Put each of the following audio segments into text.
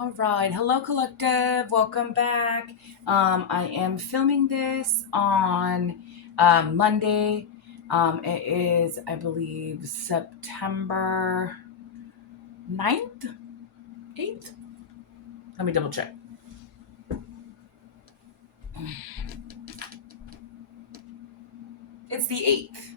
All right. Hello, collective. Welcome back. I am filming this on Monday. It is, I believe, September 9th, 8th. Let me double check. It's the 8th.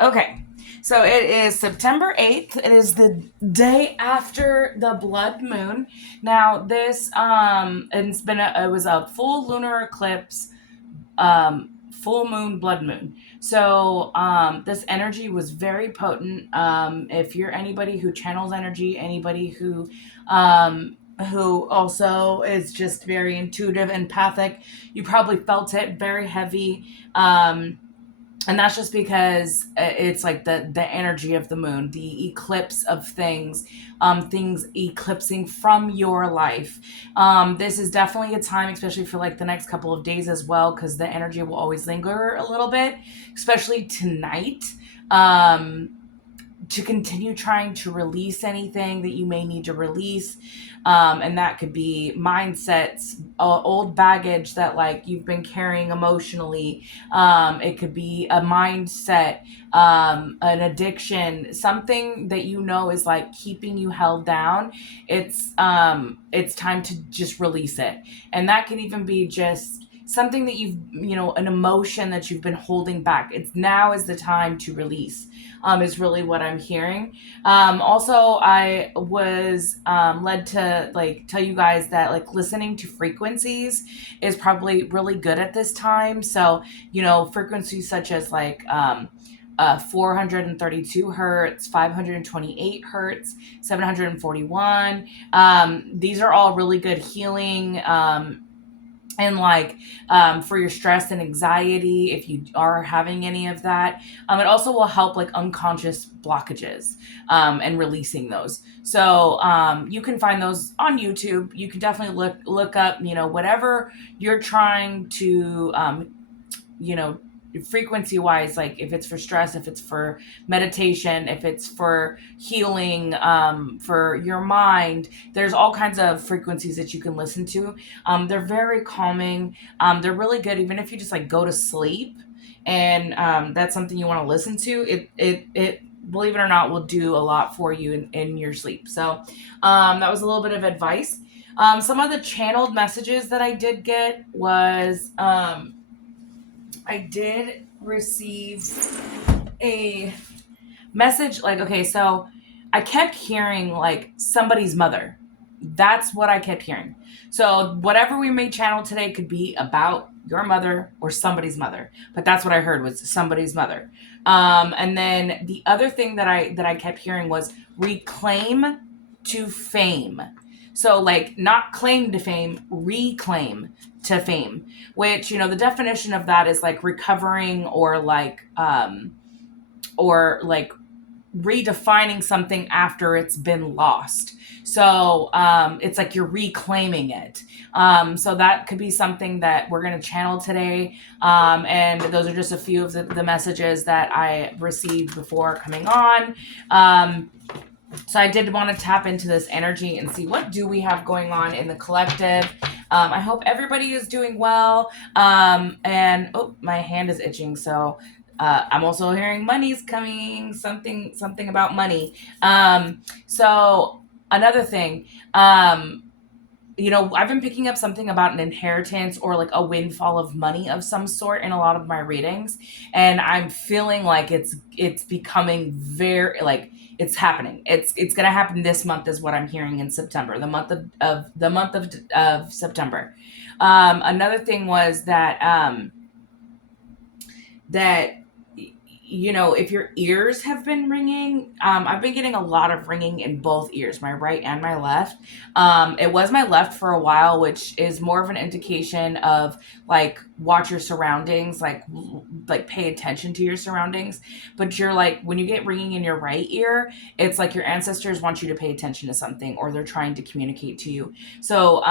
Okay. So it is September 8th. It is the day after the blood moon. Now this it was a full lunar eclipse, full moon, blood moon. So this energy was very potent. If you're anybody who channels energy, anybody who also is just very intuitive, empathic, you probably felt it very heavy. And that's just because it's like the energy of the moon, the eclipse of things, things eclipsing from your life. This is definitely a time, especially for like the next couple of days as well, because the energy will always linger a little bit, especially tonight. um, to continue trying to release anything that you may need to release. And that could be mindsets, old baggage that like you've been carrying emotionally. It could be a mindset, an addiction, something that you know is like keeping you held down. It's time to just release it. And that can even be just something that an emotion that you've been holding back. It's now is the time to release, is really what I'm hearing. Also, I was led to like tell you guys that like listening to frequencies is probably really good at this time. So, frequencies such as like 432 hertz, 528 hertz, 741. These are all really good healing. And like for your stress and anxiety, if you are having any of that. It also will help like unconscious blockages, and releasing those. So you can find those on YouTube. You can definitely look up, whatever you're trying to, you know frequency wise, like if it's for stress, if it's for meditation, if it's for healing, for your mind. There's all kinds of frequencies that you can listen to. They're very calming. They're really good even if you just like go to sleep, and that's something you want to listen to. It believe it or not will do a lot for you in your sleep. So that was a little bit of advice. Some of the channeled messages that I did get was, I did receive a message like, okay, so I kept hearing like somebody's mother. That's what I kept hearing. So whatever we may channel today could be about your mother or somebody's mother, but that's what I heard was somebody's mother. And then the other thing that I kept hearing was reclaim to fame. So like not claim to fame, reclaim to fame, which the definition of that is like recovering, or like redefining something after it's been lost. So it's like you're reclaiming it. So that could be something that we're going to channel today. And those are just a few of the messages that I received before coming on. So I did want to tap into this energy and see what do we have going on in the collective. I hope everybody is doing well. And my hand is itching, so I'm also hearing money's coming. Something about money. So another thing. I've been picking up something about an inheritance or like a windfall of money of some sort in a lot of my readings, and I'm feeling like it's becoming very like it's happening. It's gonna happen this month, is what I'm hearing in September, the month of September. Another thing was that if your ears have been ringing, I've been getting a lot of ringing in both ears, my right and my left. It was my left for a while, which is more of an indication of like watch your surroundings, like like pay attention to your surroundings, but you're like, when you get ringing in your right ear, it's like your ancestors want you to pay attention to something, or they're trying to communicate to you. So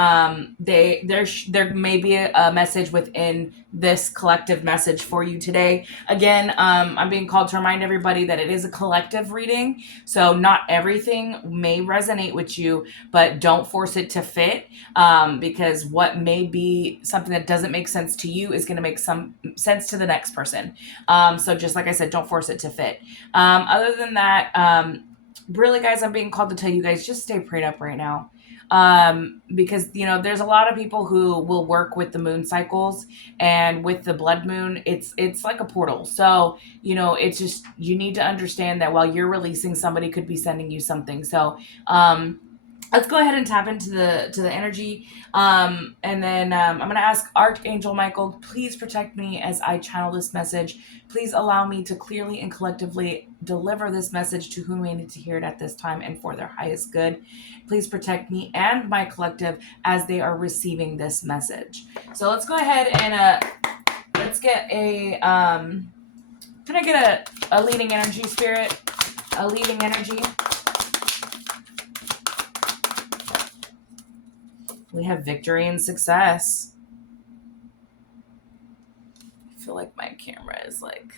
there may be a message within this collective message for you today. Again, I'm being called to remind everybody that it is a collective reading, so not everything may resonate with you, but don't force it to fit, because what may be something that doesn't make sense to you is going to make some sense to the next person. So just like I said, don't force it to fit. Other than that, really, guys, I'm being called to tell you guys, just stay prayed up right now. Because, you know, there's a lot of people who will work with the moon cycles, and with the blood moon, it's like a portal. So, you know, it's just, you need to understand that while you're releasing, somebody could be sending you something. So, let's go ahead and tap into the energy, and then I'm going to ask Archangel Michael, please protect me as I channel this message. Please allow me to clearly and collectively deliver this message to whom may need to hear it at this time and for their highest good. Please protect me and my collective as they are receiving this message. So let's go ahead and let's get a can I get a leading energy, Spirit? A leading energy. We have victory and success. I feel like my camera is like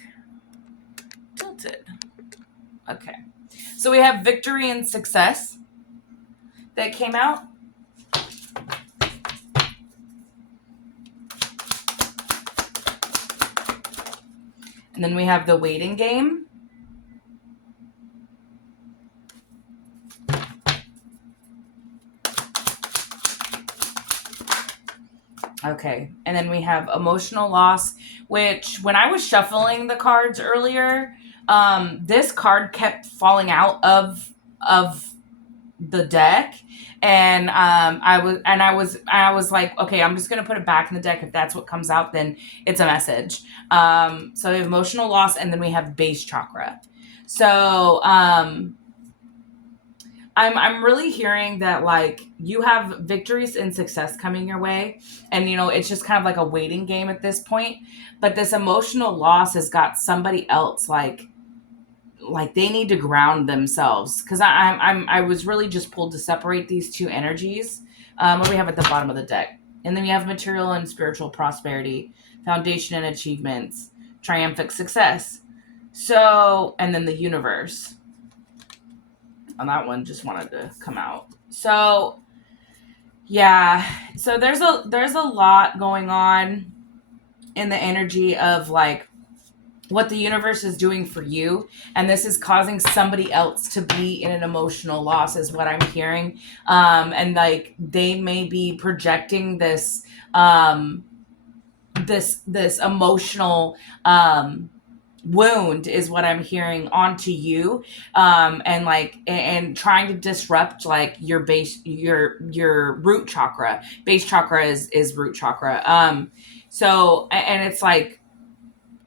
tilted. Okay. So we have victory and success that came out. And then we have the waiting game. Okay, and then we have emotional loss, which when I was shuffling the cards earlier, this card kept falling out of the deck, and I was like, okay, I'm just gonna put it back in the deck. If that's what comes out, then it's a message. So we have emotional loss, and then we have base chakra. So I'm really hearing that, like, you have victories and success coming your way, and you know, it's just kind of like a waiting game at this point. But this emotional loss has got somebody else like they need to ground themselves, because I was really just pulled to separate these two energies. What do we have at the bottom of the deck? And then we have material and spiritual prosperity, foundation and achievements, triumphant success. So, and then the universe. On that one, just wanted to come out. So yeah, so there's a lot going on in the energy of like what the universe is doing for you, and this is causing somebody else to be in an emotional loss, is what I'm hearing. And like they may be projecting this this emotional wound, is what I'm hearing, onto you, and trying to disrupt like your root chakra. Base chakra is root chakra. So, and it's like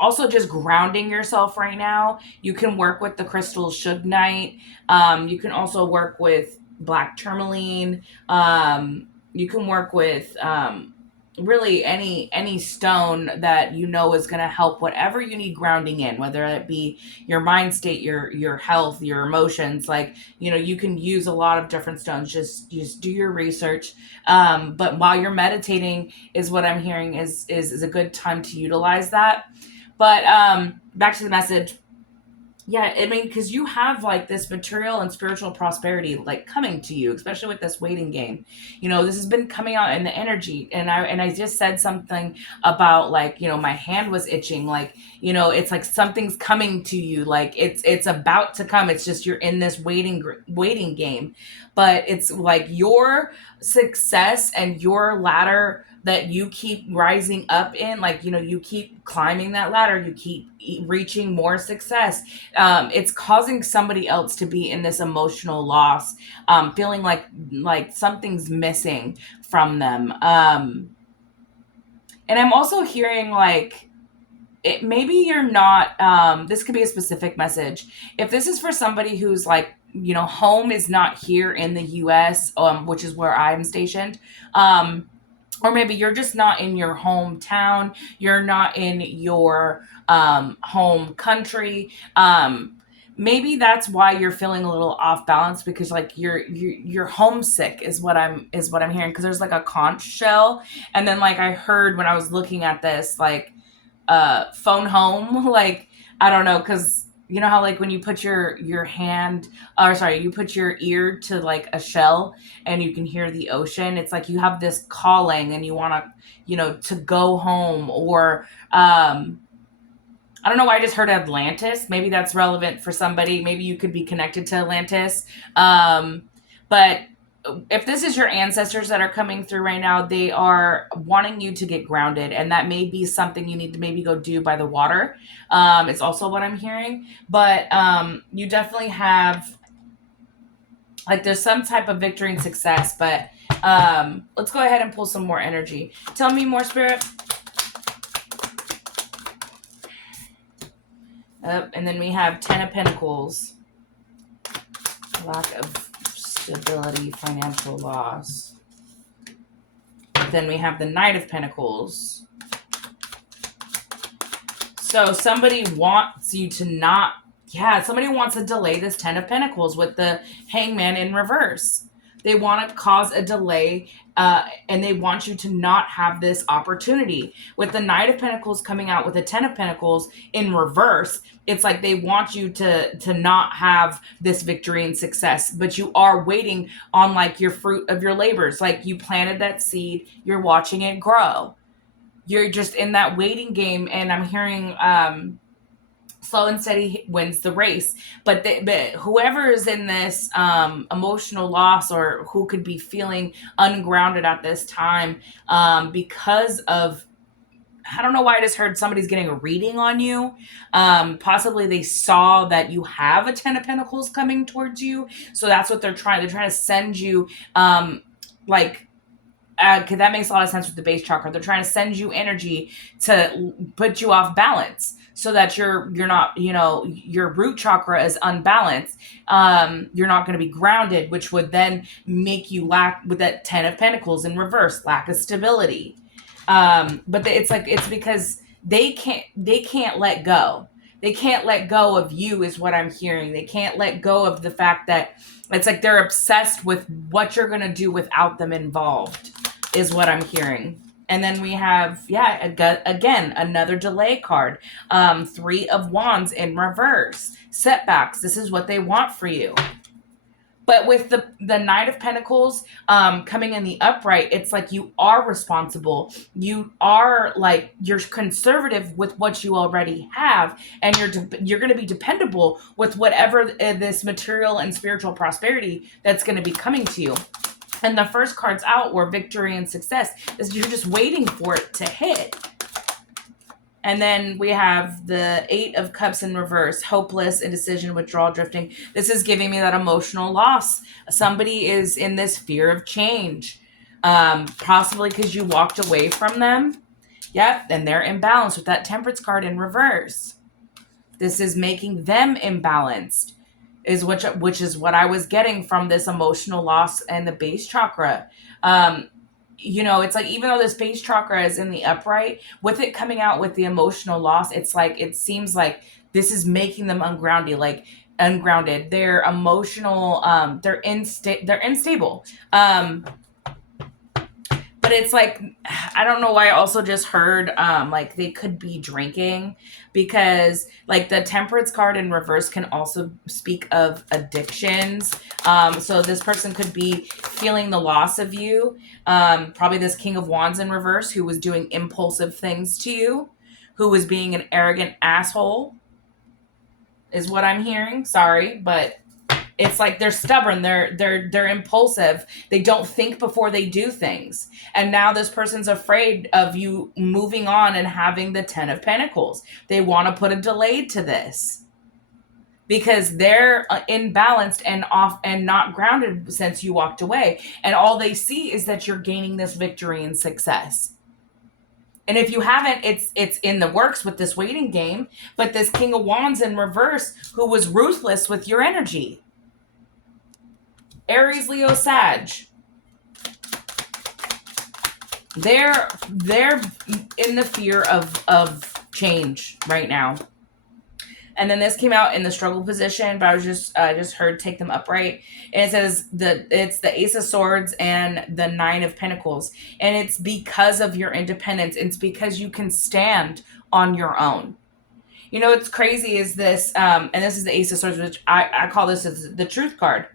also just grounding yourself right now. You can work with the crystal Sugnite. You can also work with black tourmaline. You can work with really any stone that you know is going to help whatever you need grounding in, whether it be your mind state, your health, your emotions. Like, you know, you can use a lot of different stones. Just do your research. But while you're meditating, is what I'm hearing is a good time to utilize that. But back to the message. Yeah, I mean, because you have like this material and spiritual prosperity like coming to you, especially with this waiting game. You know, this has been coming out in the energy, and I just said something about like, you know, my hand was itching. Like, you know, it's like something's coming to you, like it's about to come. It's just you're in this waiting game, but it's like your success and your ladder that you keep rising up in, like, you know, you keep climbing that ladder, you keep reaching more success. It's causing somebody else to be in this emotional loss, feeling like something's missing from them. And I'm also hearing like maybe you're not. This could be a specific message. If this is for somebody who's like, you know, home is not here in the U.S., which is where I'm stationed. or maybe you're just not in your hometown, you're not in your home country. Maybe that's why you're feeling a little off balance, because like you're homesick is what I'm hearing, because there's like a conch shell, and then like I heard when I was looking at this, like phone home, like I don't know, because you know how like when you put your hand, or sorry, you put your ear to like a shell and you can hear the ocean. It's like you have this calling and you want to, to go home. Or I don't know why I just heard Atlantis. Maybe that's relevant for somebody. Maybe you could be connected to Atlantis. But if this is your ancestors that are coming through right now, they are wanting you to get grounded, and that may be something you need to maybe go do by the water. It's also what I'm hearing, but you definitely have, like, there's some type of victory and success. But let's go ahead and pull some more energy. Tell me more, Spirit. And then we have 10 of Pentacles. Lack of stability, financial loss. Then we have the Knight of Pentacles. So somebody wants you to not, somebody wants to delay this 10 of Pentacles with the Hangman in reverse. They want to cause a delay, and they want you to not have this opportunity. With the Knight of Pentacles coming out with the 10 of Pentacles in reverse, it's like they want you to not have this victory and success, but you are waiting on like your fruit of your labors. Like you planted that seed, you're watching it grow. You're just in that waiting game, and I'm hearing slow and steady wins the race. But whoever is in this emotional loss, or who could be feeling ungrounded at this time, because of, I don't know why I just heard somebody's getting a reading on you. Possibly they saw that you have a 10 of Pentacles coming towards you. So that's what they're trying. They're trying to send you because that makes a lot of sense with the base chakra. They're trying to send you energy to put you off balance, so that you're not, your root chakra is unbalanced. You're not going to be grounded, which would then make you lack, with that 10 of Pentacles in reverse, lack of stability. But it's because they can't let go. They can't let go of you, is what I'm hearing. They can't let go of the fact that it's like they're obsessed with what you're going to do without them involved, is what I'm hearing. And then we have, again, another delay card. 3 of Wands in reverse. Setbacks. This is what they want for you. But with the Knight of Pentacles coming in the upright, it's like you are responsible. You are like, you're conservative with what you already have, and you're going to be dependable with whatever this material and spiritual prosperity that's going to be coming to you. And the first cards out were victory and success. Is you're just waiting for it to hit. And then we have the 8 of Cups in reverse, hopeless, indecision, withdrawal, drifting. This is giving me that emotional loss. Somebody is in this fear of change, possibly because you walked away from them. Yep, and they're imbalanced with that Temperance card in reverse. This is making them imbalanced, which is what I was getting from this emotional loss and the base chakra. It's like, even though this base chakra is in the upright, with it coming out with the emotional loss, it's like, it seems like this is making them ungrounded. They're emotional, they're unstable. But it's like, I don't know why I also just heard like they could be drinking, because like the Temperance card in reverse can also speak of addictions. So this person could be feeling the loss of you. Probably this King of Wands in reverse, who was doing impulsive things to you, who was being an arrogant asshole, is what I'm hearing. Sorry, but it's like they're stubborn, they're impulsive, they don't think before they do things. And now this person's afraid of you moving on and having the 10 of Pentacles. They want to put a delay to this, because they're imbalanced and off and not grounded since you walked away. And all they see is that you're gaining this victory and success. And if you haven't, it's in the works with this waiting game. But this King of Wands in reverse, who was ruthless with your energy. Aries, Leo, Sag. They're in the fear of change right now. And then this came out in the struggle position, but I was just heard take them upright. And it says it's the Ace of Swords and the Nine of Pentacles, and it's because of your independence. It's because you can stand on your own. You know what's crazy is this, and this is the Ace of Swords, which I call this as the Truth card.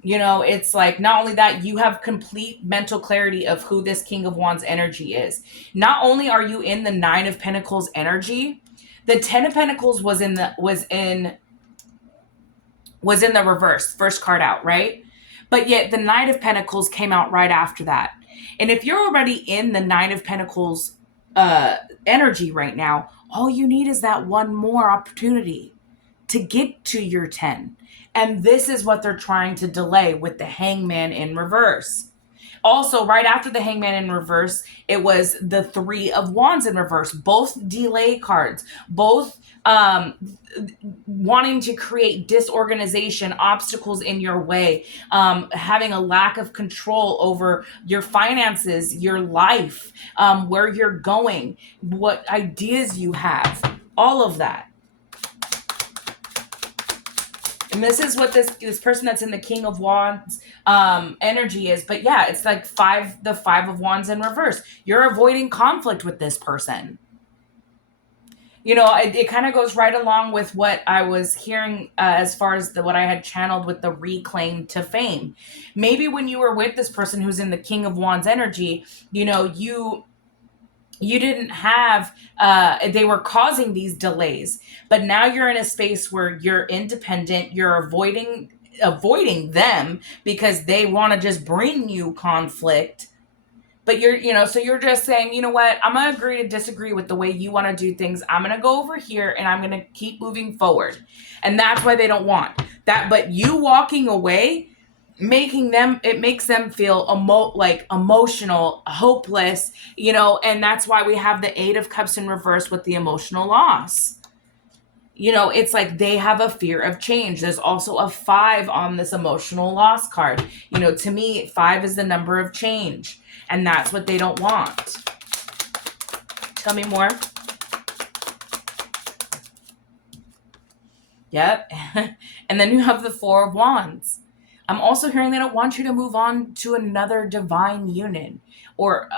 You know, it's like not only that, you have complete mental clarity of who this King of Wands energy is. Not only are you in the Nine of Pentacles energy, the Ten of Pentacles was in the reverse, first card out, right? But yet the Knight of Pentacles came out right after that. And if you're already in the Nine of Pentacles energy right now, all you need is that one more opportunity to get to your 10. And this is what they're trying to delay with the Hangman in reverse. Also, right after the Hangman in reverse, it was the Three of Wands in reverse. Both delay cards, both wanting to create disorganization, obstacles in your way, having a lack of control over your finances, your life, where you're going, what ideas you have, all of that. And this is what this person that's in the King of Wands energy is. But yeah, it's like the Five of Wands in reverse. You're avoiding conflict with this person. You know, it kind of goes right along with what I was hearing as far as what I had channeled with the reclaim to fame. Maybe when you were with this person who's in the King of Wands energy, you know, you didn't have they were causing these delays, but now you're in a space where you're independent, you're avoiding them because they want to just bring you conflict. But so you're just saying, you know what, I'm gonna agree to disagree with the way you want to do things. I'm gonna go over here and I'm gonna keep moving forward. And that's why they don't want that. But you walking away, it makes them feel emotional, hopeless, and that's why we have the Eight of Cups in reverse with the emotional loss. It's like they have a fear of change. There's also a 5 on this emotional loss card. To me, 5 is the number of change, and that's what they don't want. Tell me more. Yep. And then you have the Four of Wands. I'm also hearing they don't want you to move on to another divine union, or,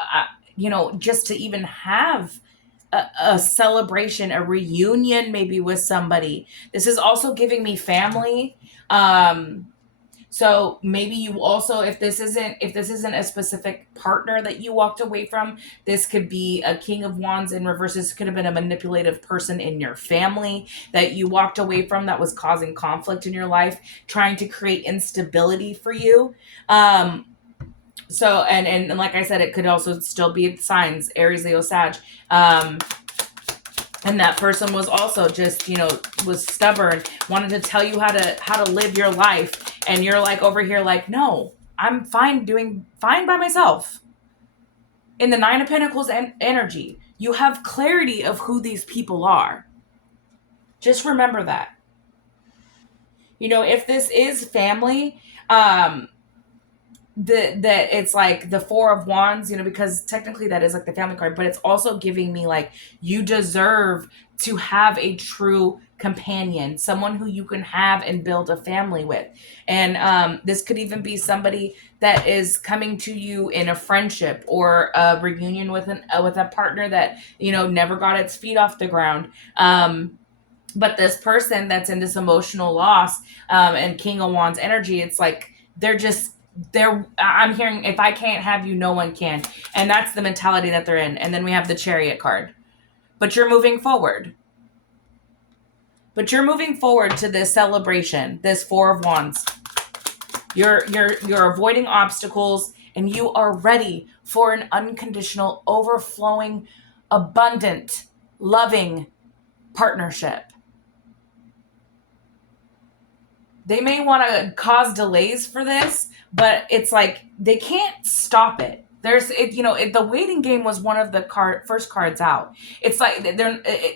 just to even have a celebration, a reunion, maybe with somebody. This is also giving me family. So maybe you also, if this isn't a specific partner that you walked away from, this could be a King of Wands in reverse. This could have been a manipulative person in your family that you walked away from that was causing conflict in your life, trying to create instability for you. So, and like I said, it could also still be signs, Aries, Leo, Sag. And that person was also just, was stubborn, wanted to tell you how to live your life. And you're like over here like, no, I'm doing fine by myself. In the Nine of Pentacles energy, you have clarity of who these people are. Just remember that. If this is family, that it's like the Four of Wands, because technically that is like the family card, but it's also giving me like you deserve to have a true companion, someone who you can have and build a family with. And this could even be somebody that is coming to you in a friendship or a reunion with a partner that never got its feet off the ground. But this person that's in this emotional loss and King of Wands energy, it's like I'm hearing, if I can't have you, no one can. And that's the mentality that they're in. And then we have the Chariot card. But you're moving forward. You're moving forward to this celebration, this Four of Wands. You're avoiding obstacles, and you are ready for an unconditional, overflowing, abundant, loving partnership. They may want to cause delays for this, but it's like they can't stop it. The waiting game was one of the first cards out. It's like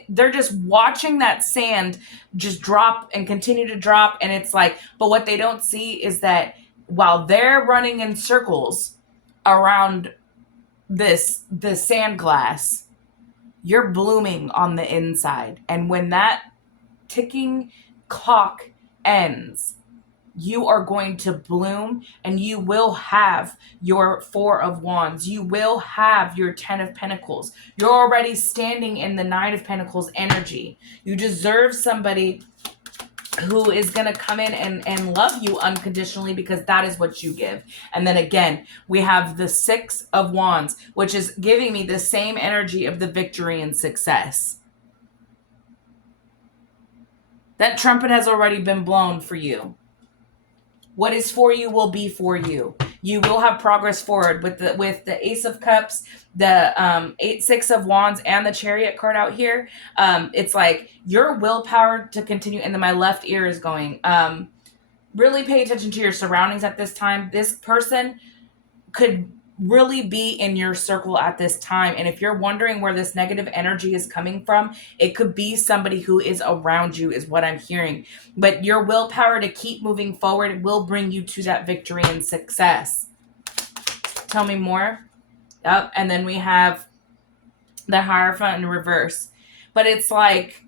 they're just watching that sand just drop and continue to drop, and it's like, but what they don't see is that while they're running in circles around the sand glass, you're blooming on the inside. And when that ticking clock ends, you are going to bloom, and you will have your Four of Wands. You will have your Ten of Pentacles. You're already standing in the Nine of Pentacles energy. You deserve somebody who is going to come in and love you unconditionally, because that is what you give. And then again, we have the Six of Wands, which is giving me the same energy of the victory and success. That trumpet has already been blown for you. What is for you will be for you. You will have progress forward with the Ace of Cups, the Six of Wands, and the Chariot card out here. It's like your willpower to continue. And then my left ear is going. Really pay attention to your surroundings at this time. This person could really be in your circle at this time. And if you're wondering where this negative energy is coming from, it could be somebody who is around you, is what I'm hearing. But your willpower to keep moving forward will bring you to that victory and success. Tell me more. Yep. And then we have the Hierophant in reverse. But it's like,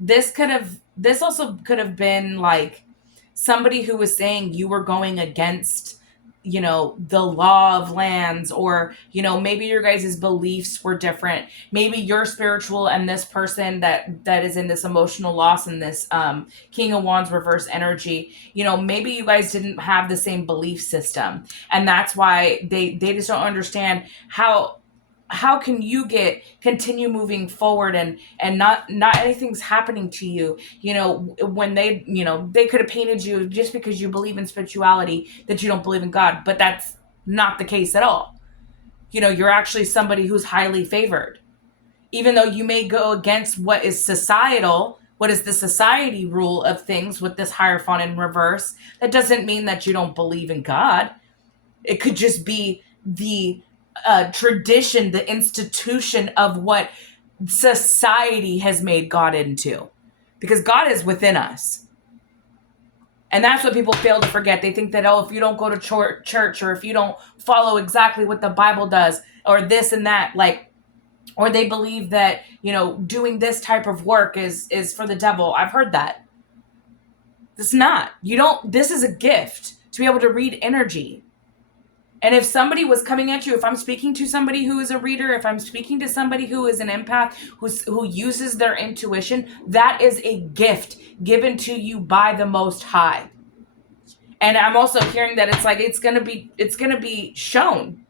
this also could have been like somebody who was saying you were going against, the law of lands, or, maybe your guys' beliefs were different. Maybe you're spiritual, and this person that is in this emotional loss and this King of Wands reverse energy, maybe you guys didn't have the same belief system. And that's why they just don't understand how can you continue moving forward and not anything's happening to you, when they could have painted you just because you believe in spirituality that you don't believe in God, but that's not the case at all. You're actually somebody who's highly favored, even though you may go against what is the society rule of things with this Hierophant in reverse. That doesn't mean that you don't believe in God. It could just be the tradition, the institution of what society has made God into, because God is within us. And that's what people fail to forget. They think that, if you don't go to church, or if you don't follow exactly what the Bible does, or this and that, or they believe that, doing this type of work is for the devil. I've heard that. It's not. This is a gift to be able to read energy. And if somebody was coming at you, if I'm speaking to somebody who is a reader, if I'm speaking to somebody who is an empath, who uses their intuition, that is a gift given to you by the Most High. And I'm also hearing that it's going to be shown.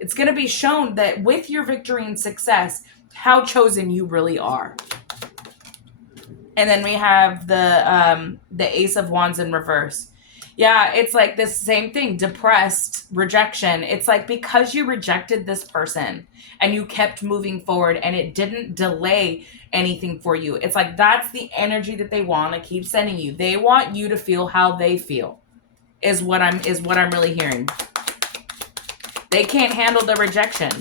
It's going to be shown that with your victory and success, how chosen you really are. And then we have the Ace of Wands in reverse. Yeah, it's like this same thing, depressed, rejection. It's like, because you rejected this person and you kept moving forward and it didn't delay anything for you. It's like, that's the energy that they want to keep sending you. They want you to feel how they feel, is what I'm really hearing. They can't handle the rejection.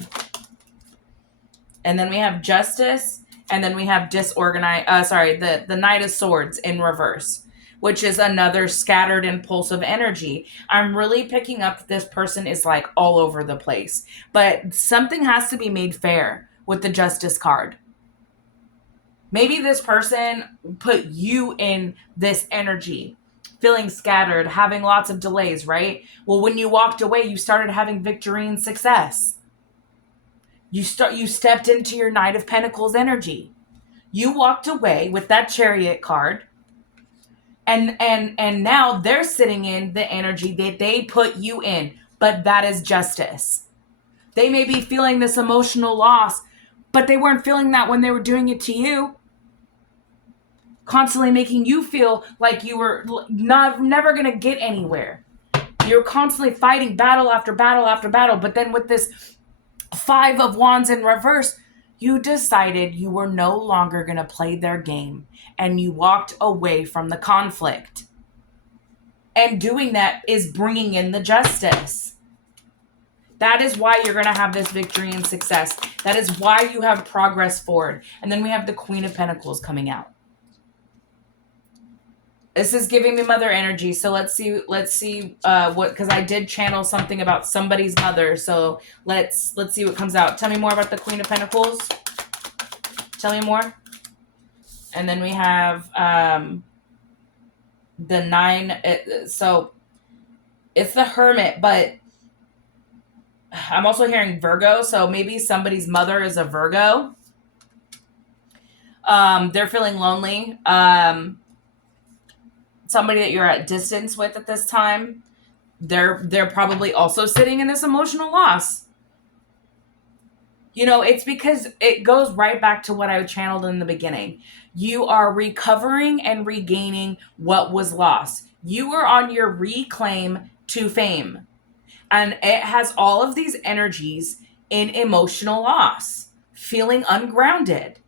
And then we have Justice, and then we have the Knight of Swords in reverse, which is another scattered, impulsive energy. I'm really picking up that this person is like all over the place. But something has to be made fair with the Justice card. Maybe this person put you in this energy, feeling scattered, having lots of delays, right? Well, when you walked away, you started having victory and success. You stepped into your Knight of Pentacles energy. You walked away with that Chariot card. And now they're sitting in the energy that they put you in, but that is justice. They may be feeling this emotional loss, but they weren't feeling that when they were doing it to you. Constantly making you feel like you were never going to get anywhere. You're constantly fighting battle after battle after battle, but then with this Five of Wands in reverse, you decided you were no longer going to play their game, and you walked away from the conflict. And doing that is bringing in the justice. That is why you're going to have this victory and success. That is why you have progress forward. And then we have the Queen of Pentacles coming out. This is giving me mother energy. So let's see what, because I did channel something about somebody's mother. So let's see what comes out. Tell me more about the Queen of Pentacles. Tell me more. And then we have the 9. So it's the Hermit, but I'm also hearing Virgo. So maybe somebody's mother is a Virgo. They're feeling lonely. Somebody that you're at distance with at this time, they're probably also sitting in this emotional loss. You know, it's because it goes right back to what I channeled in the beginning. You are recovering and regaining what was lost. You are on your reclaim to fame. And it has all of these energies in emotional loss, feeling ungrounded.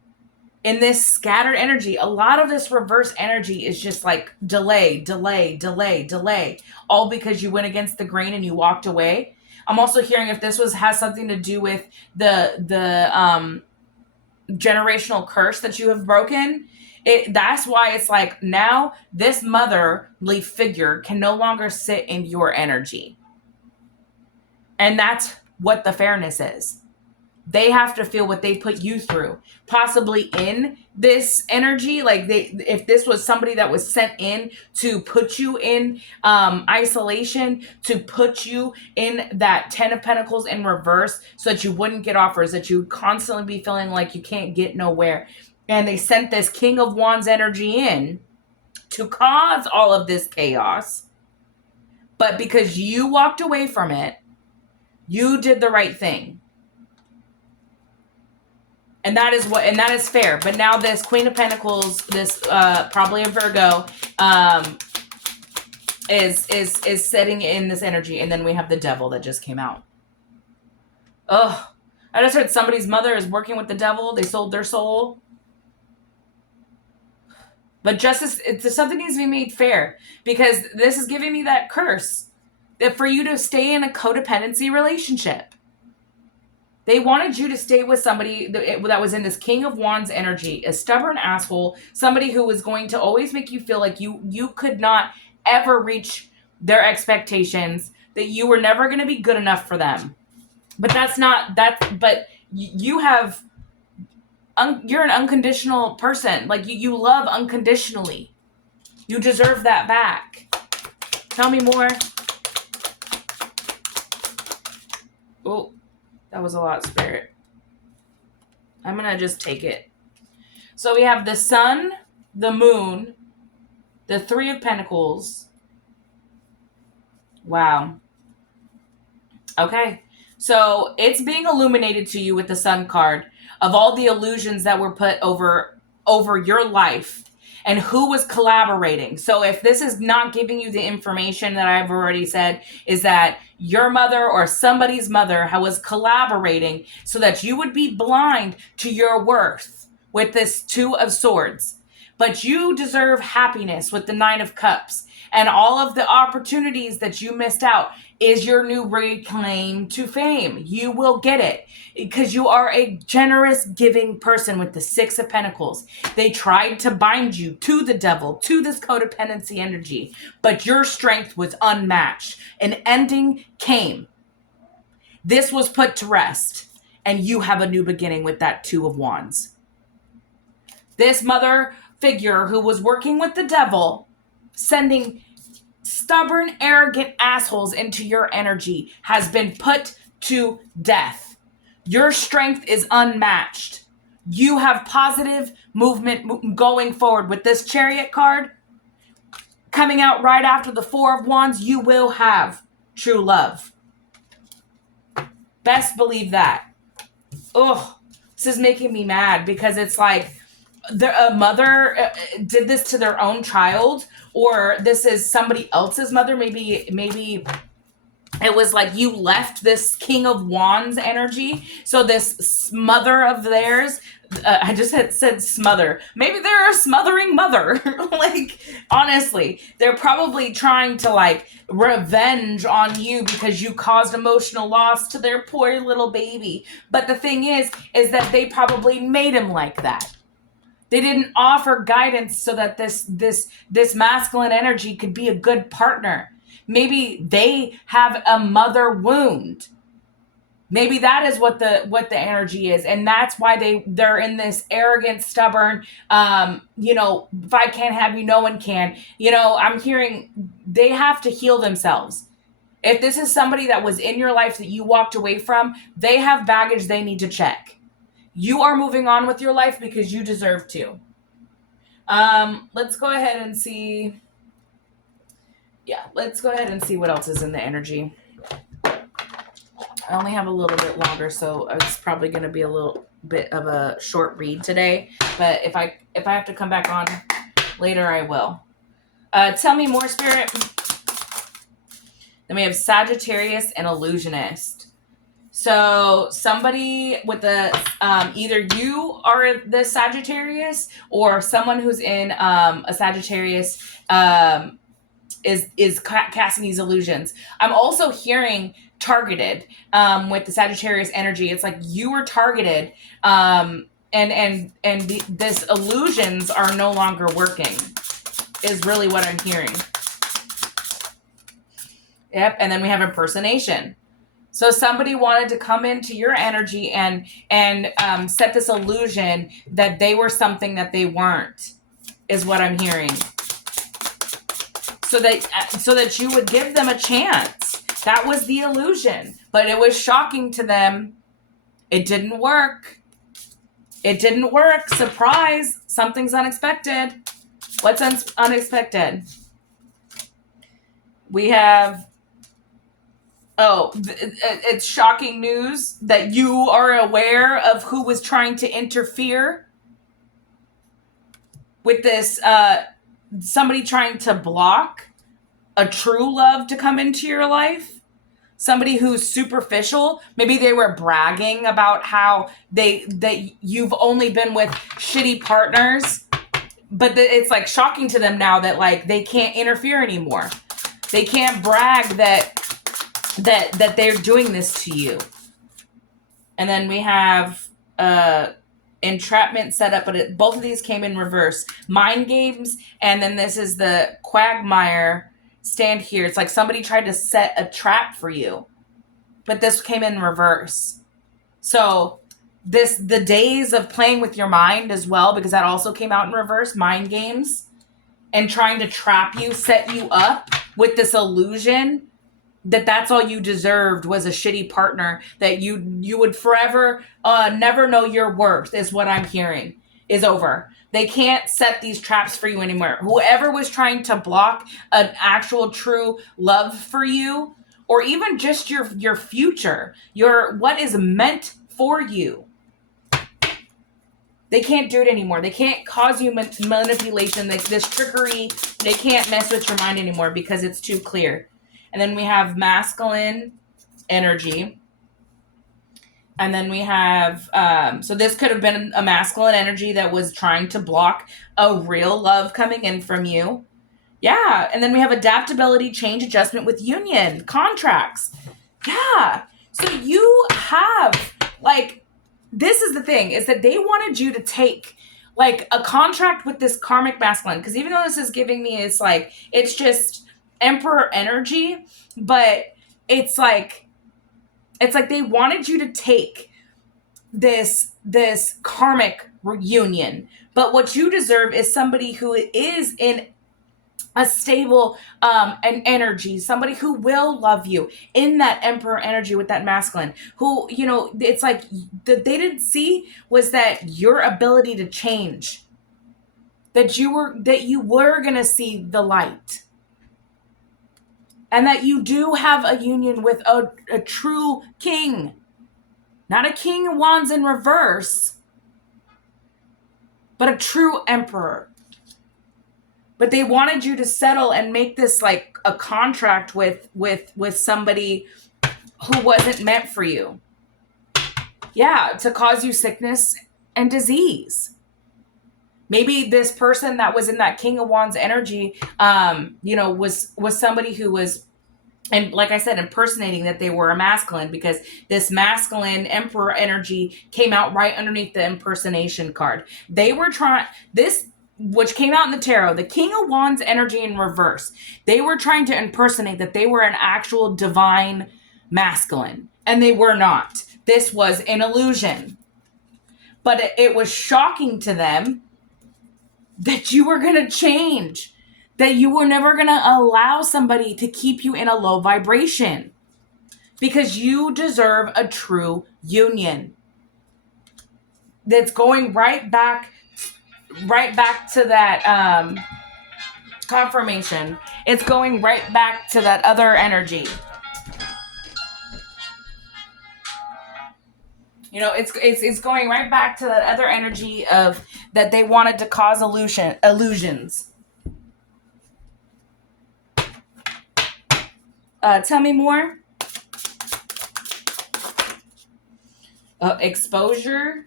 In this scattered energy, a lot of this reverse energy is just like delay, all because you went against the grain and you walked away. I'm also hearing if this has something to do with the generational curse that you have broken. That's why it's like now this motherly figure can no longer sit in your energy. And that's what the fairness is. They have to feel what they put you through, possibly in this energy. Like if this was somebody that was sent in to put you in isolation, to put you in that 10 of Pentacles in reverse so that you wouldn't get offers, that you would constantly be feeling like you can't get nowhere. And they sent this King of Wands energy in to cause all of this chaos. But because you walked away from it, you did the right thing. And that is fair. But now this Queen of Pentacles, this probably a Virgo, is sitting in this energy. And then we have the Devil that just came out. Ugh. I just heard somebody's mother is working with the devil. They sold their soul. But justice, something needs to be made fair. Because this is giving me that curse. That for you to stay in a codependency relationship. They wanted you to stay with somebody that was in this King of Wands energy, a stubborn asshole, somebody who was going to always make you feel like you could not ever reach their expectations, that you were never going to be good enough for them. But but you're an unconditional person. Like you love unconditionally. You deserve that back. Tell me more. Oh. That was a lot, Spirit. I'm going to just take it. So we have the Sun, the Moon, the 3 of Pentacles. Wow. Okay. So it's being illuminated to you with the Sun card of all the illusions that were put over your life and who was collaborating. So if this is not giving you the information that I've already said, is that your mother or somebody's mother was collaborating so that you would be blind to your worth with this 2 of Swords. But you deserve happiness with the 9 of Cups. And all of the opportunities that you missed out is your new reclaim to fame. You will get it because you are a generous, giving person with the 6 of Pentacles. They tried to bind you to the devil, to this codependency energy, but your strength was unmatched. An ending came. This was put to rest, and you have a new beginning with that 2 of Wands. This mother figure who was working with the devil, sending stubborn, arrogant assholes into your energy, has been put to death. Your strength is unmatched. You have positive movement going forward. With this Chariot card coming out right after the 4 of Wands, you will have true love. Best believe that. Ugh, this is making me mad because it's like a mother did this to their own child, or this is somebody else's mother. Maybe it was like you left this King of Wands energy. So this mother of theirs, I just said smother. Maybe they're a smothering mother. Like, honestly, they're probably trying to like revenge on you because you caused emotional loss to their poor little baby. But the thing is that they probably made him like that. They didn't offer guidance so that this masculine energy could be a good partner. Maybe they have a mother wound. Maybe that is what the energy is, and that's why they're in this arrogant, stubborn, if I can't have you, no one can. I'm hearing they have to heal themselves. If this is somebody that was in your life that you walked away from, they have baggage they need to check. You are moving on with your life because you deserve to. Let's go ahead and see. Yeah, let's go ahead and see what else is in the energy. I only have a little bit longer, so it's probably going to be a little bit of a short read today. But if I have to come back on later, I will. Tell me more, Spirit. Then we have Sagittarius and Illusionist. So somebody with either you are the Sagittarius or someone who's in a Sagittarius is casting these illusions. I'm also hearing targeted with the Sagittarius energy. It's like you were targeted, and this illusions are no longer working. Is really what I'm hearing. Yep, and then we have impersonation. So somebody wanted to come into your energy and set this illusion that they were something that they weren't, is what I'm hearing. So that you would give them a chance. That was the illusion. But it was shocking to them. It didn't work. It didn't work. Surprise. Something's unexpected. What's unexpected? We have... it's shocking news that you are aware of who was trying to interfere with this, somebody trying to block a true love to come into your life. Somebody who's superficial. Maybe they were bragging about how you've only been with shitty partners, but it's like shocking to them now that like they can't interfere anymore. They can't brag that they're doing this to you. And then we have entrapment set up, but both of these came in reverse. Mind games, and then this is the quagmire stand here. It's like somebody tried to set a trap for you, but this came in reverse. So the days of playing with your mind as well, because that also came out in reverse. Mind games and trying to trap you, set you up with this illusion that's all you deserved was a shitty partner, that you would forever never know your worth, is what I'm hearing, is over. They can't set these traps for you anymore. Whoever was trying to block an actual true love for you, or even just your future, what is meant for you, they can't do it anymore. They can't cause you manipulation, this trickery. They can't mess with your mind anymore because it's too clear. And then we have masculine energy. And then we have, so this could have been a masculine energy that was trying to block a real love coming in from you. Yeah. And then we have adaptability, change, adjustment with union, contracts. Yeah. So you have, like, this is the thing, is that they wanted you to take like a contract with this karmic masculine. Because even though this is giving me, it's just Emperor energy, but it's like they wanted you to take this karmic union, but what you deserve is somebody who is in a stable an energy, somebody who will love you in that Emperor energy with that masculine, who, it's like that they didn't see was that your ability to change, that you were gonna see the light. And that you do have a union with a true king. Not a king of wands in reverse, but a true emperor. But they wanted you to settle and make this like a contract with somebody who wasn't meant for you. Yeah, to cause you sickness and disease. Maybe this person that was in that King of Wands energy, was somebody who was and like I said, impersonating that they were a masculine, because this masculine emperor energy came out right underneath the impersonation card. They were trying this, which came out in the tarot, the King of Wands energy in reverse. They were trying to impersonate that they were an actual divine masculine, and they were not. This was an illusion. But it was shocking to them that you were going to change, that you were never going to allow somebody to keep you in a low vibration, because you deserve a true union. That's going right back to that confirmation. It's going right back to that other energy. You know, it's going right back to that other energy of that they wanted to cause illusions. Tell me more. Exposure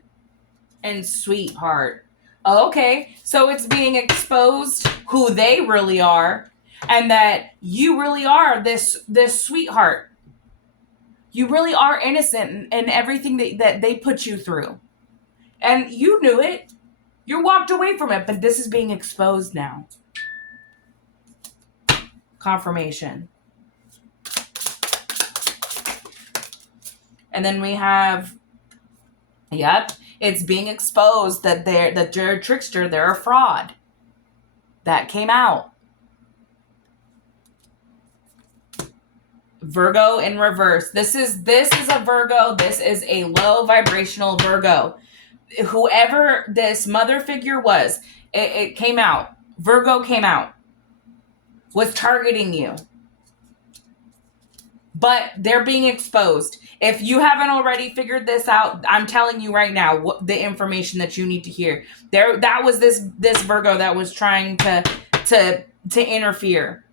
and sweetheart. Okay, so it's being exposed who they really are, and that you really are this sweetheart. You really are innocent in everything that they put you through, and you knew it. You walked away from it, but this is being exposed now. Confirmation. And then we have, yep, it's being exposed that they're a trickster, they're a fraud. That came out. Virgo in reverse. This is a Virgo. This is a low vibrational Virgo. Whoever this mother figure was, it came out. Virgo came out. Was targeting you. But they're being exposed. If you haven't already figured this out, I'm telling you right now what the information that you need to hear. That was this Virgo that was trying to interfere.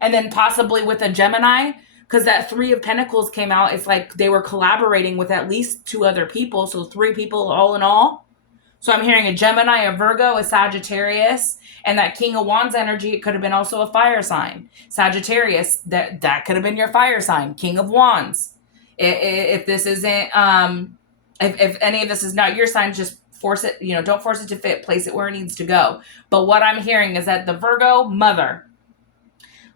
And then possibly with a Gemini, because that 3 of Pentacles came out. It's like they were collaborating with at least 2 other people. So 3 people all in all. So I'm hearing a Gemini, a Virgo, a Sagittarius, and that King of Wands energy. It could have been also a fire sign. Sagittarius, that could have been your fire sign. King of Wands. If this isn't, if any of this is not your sign, just force it, don't force it to fit, place it where it needs to go. But what I'm hearing is that the Virgo mother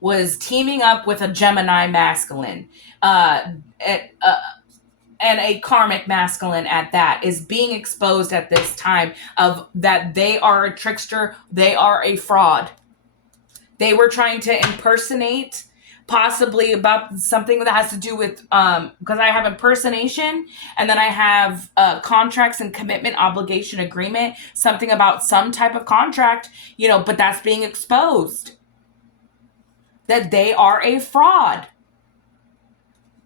was teaming up with a Gemini masculine, and a karmic masculine at that, is being exposed at this time of that they are a trickster, they are a fraud. They were trying to impersonate, possibly about something that has to do with, because I have impersonation, and then I have contracts and commitment, obligation, agreement, something about some type of contract, but that's being exposed. That they are a fraud.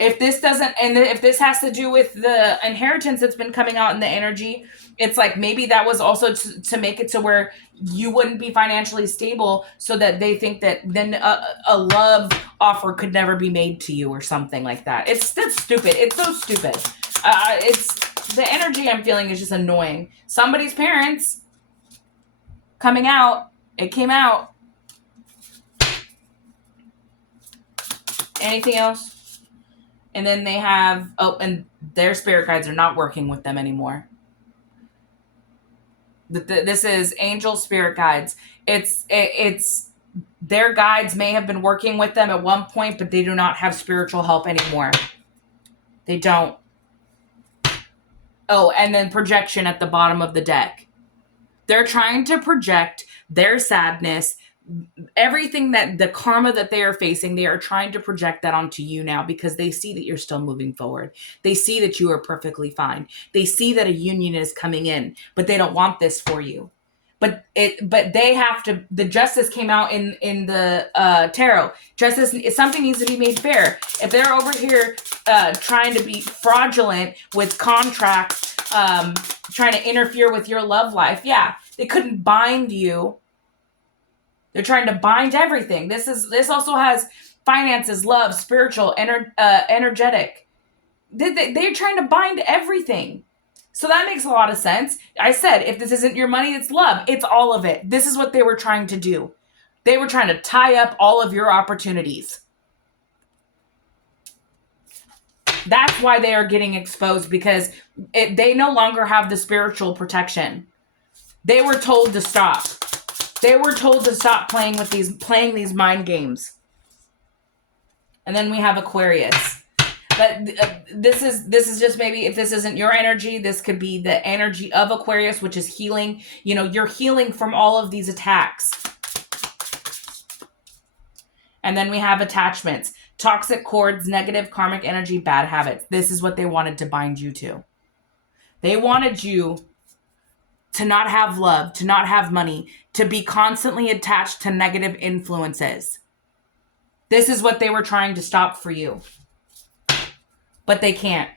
If this doesn't, and if this has to do with the inheritance that's been coming out in the energy, it's like maybe that was also to make it to where you wouldn't be financially stable, so that they think that then a love offer could never be made to you or something like that. That's stupid. It's so stupid. It's the energy I'm feeling is just annoying. Somebody's parents coming out. It came out. Anything else? And then they have, and their spirit guides are not working with them anymore. This is angel spirit guides. It's their guides may have been working with them at one point, but they do not have spiritual help anymore. They don't. Oh, and then projection at the bottom of the deck. They're trying to project their sadness, everything that the karma that they are facing, they are trying to project that onto you now, because they see that you're still moving forward. They see that you are perfectly fine. They see that a union is coming in, but they don't want this for you. But they have to. The justice came out in the tarot. Justice, something needs to be made fair. If they're over here trying to be fraudulent with contracts, trying to interfere with your love life, yeah, they couldn't bind you. They're trying to bind everything. This also has finances, love, spiritual, energetic. They're trying to bind everything. So that makes a lot of sense. I said, if this isn't your money, it's love. It's all of it. This is what they were trying to do. They were trying to tie up all of your opportunities. That's why they are getting exposed, because they no longer have the spiritual protection. They were told to stop. They were told to stop playing these mind games. And then we have Aquarius. But this is just, maybe if this isn't your energy, this could be the energy of Aquarius, which is healing. You know, you're healing from all of these attacks. And then we have attachments, toxic cords, negative karmic energy, bad habits. This is what they wanted to bind you to. They wanted you to not have love, to not have money, to be constantly attached to negative influences. This is what they were trying to stop for you. But they can't.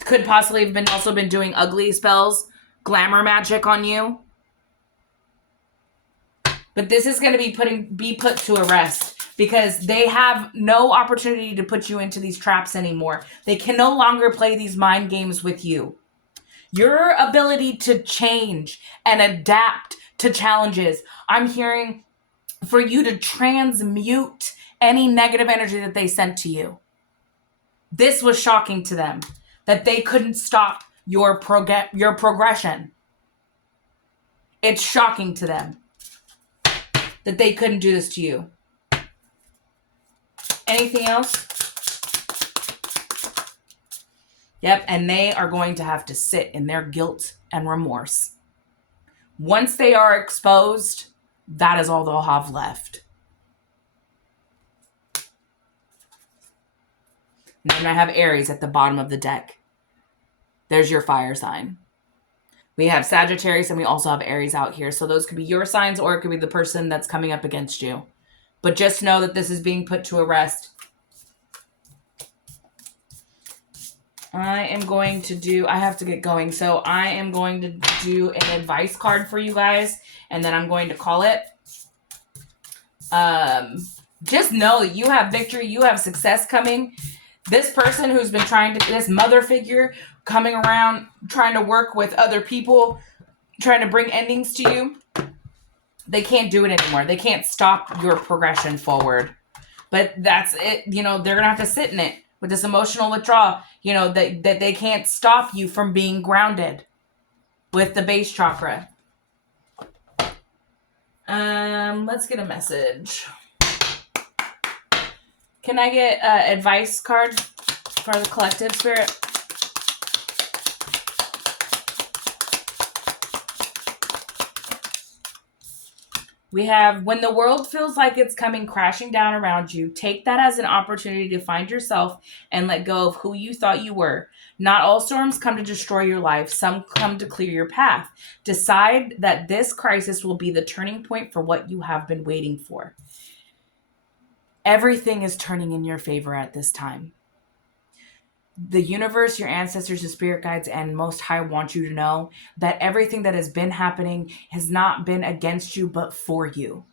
Could possibly have also been doing ugly spells, glamour magic on you. But this is going to be put to rest, because they have no opportunity to put you into these traps anymore. They can no longer play these mind games with you. Your ability to change and adapt to challenges. I'm hearing for you to transmute any negative energy that they sent to you. This was shocking to them, that they couldn't stop your progression. It's shocking to them that they couldn't do this to you. Anything else? Yep, and they are going to have to sit in their guilt and remorse. Once they are exposed, that is all they'll have left. And then I have Aries at the bottom of the deck. There's your fire sign. We have Sagittarius, and we also have Aries out here. So those could be your signs, or it could be the person that's coming up against you. But just know that this is being put to rest. I have to get going. So I am going to do an advice card for you guys, and then I'm going to call it. Just know that you have victory. You have success coming. This person who's been this mother figure coming around, trying to work with other people, trying to bring endings to you, they can't do it anymore. They can't stop your progression forward. But that's it. You know, they're going to have to sit in it with this emotional withdrawal. You know, that they can't stop you from being grounded with the base chakra. Let's get a message. Can I get an advice card for the collective spirit? We have, when the world feels like it's coming crashing down around you, take that as an opportunity to find yourself and let go of who you thought you were. Not all storms come to destroy your life. Some come to clear your path. Decide that this crisis will be the turning point for what you have been waiting for. Everything is turning in your favor at this time. The universe, your ancestors, your spirit guides, and Most High want you to know that everything that has been happening has not been against you, but for you.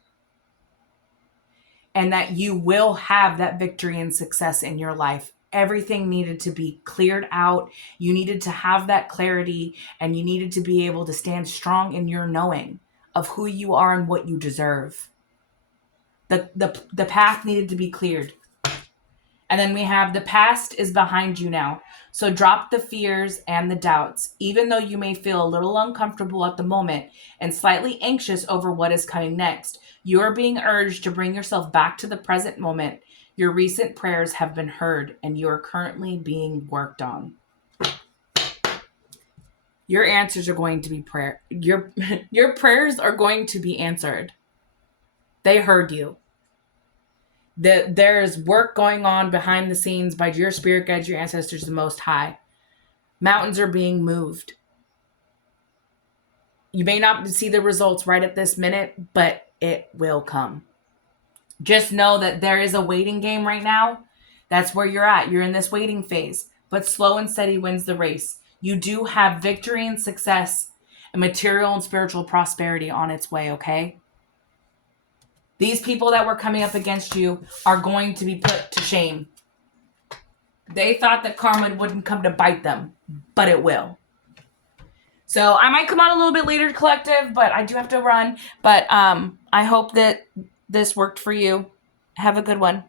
And that you will have that victory and success in your life. Everything needed to be cleared out. You needed to have that clarity, and you needed to be able to stand strong in your knowing of who you are and what you deserve. The path needed to be cleared. And then we have the past is behind you now. So drop the fears and the doubts. Even though you may feel a little uncomfortable at the moment and slightly anxious over what is coming next, you are being urged to bring yourself back to the present moment. Your recent prayers have been heard, and you are currently being worked on. Your answers are going to be your prayers are going to be answered. They heard you. There is work going on behind the scenes by your spirit guides, your ancestors, the Most High. Mountains are being moved. You may not see the results right at this minute, but it will come. Just know that there is a waiting game right now. That's where you're at. You're in this waiting phase, but slow and steady wins the race. You do have victory and success and material and spiritual prosperity on its way, okay? These people that were coming up against you are going to be put to shame. They thought that karma wouldn't come to bite them, but it will. So I might come on a little bit later, collective, but I do have to run. But I hope that this worked for you. Have a good one.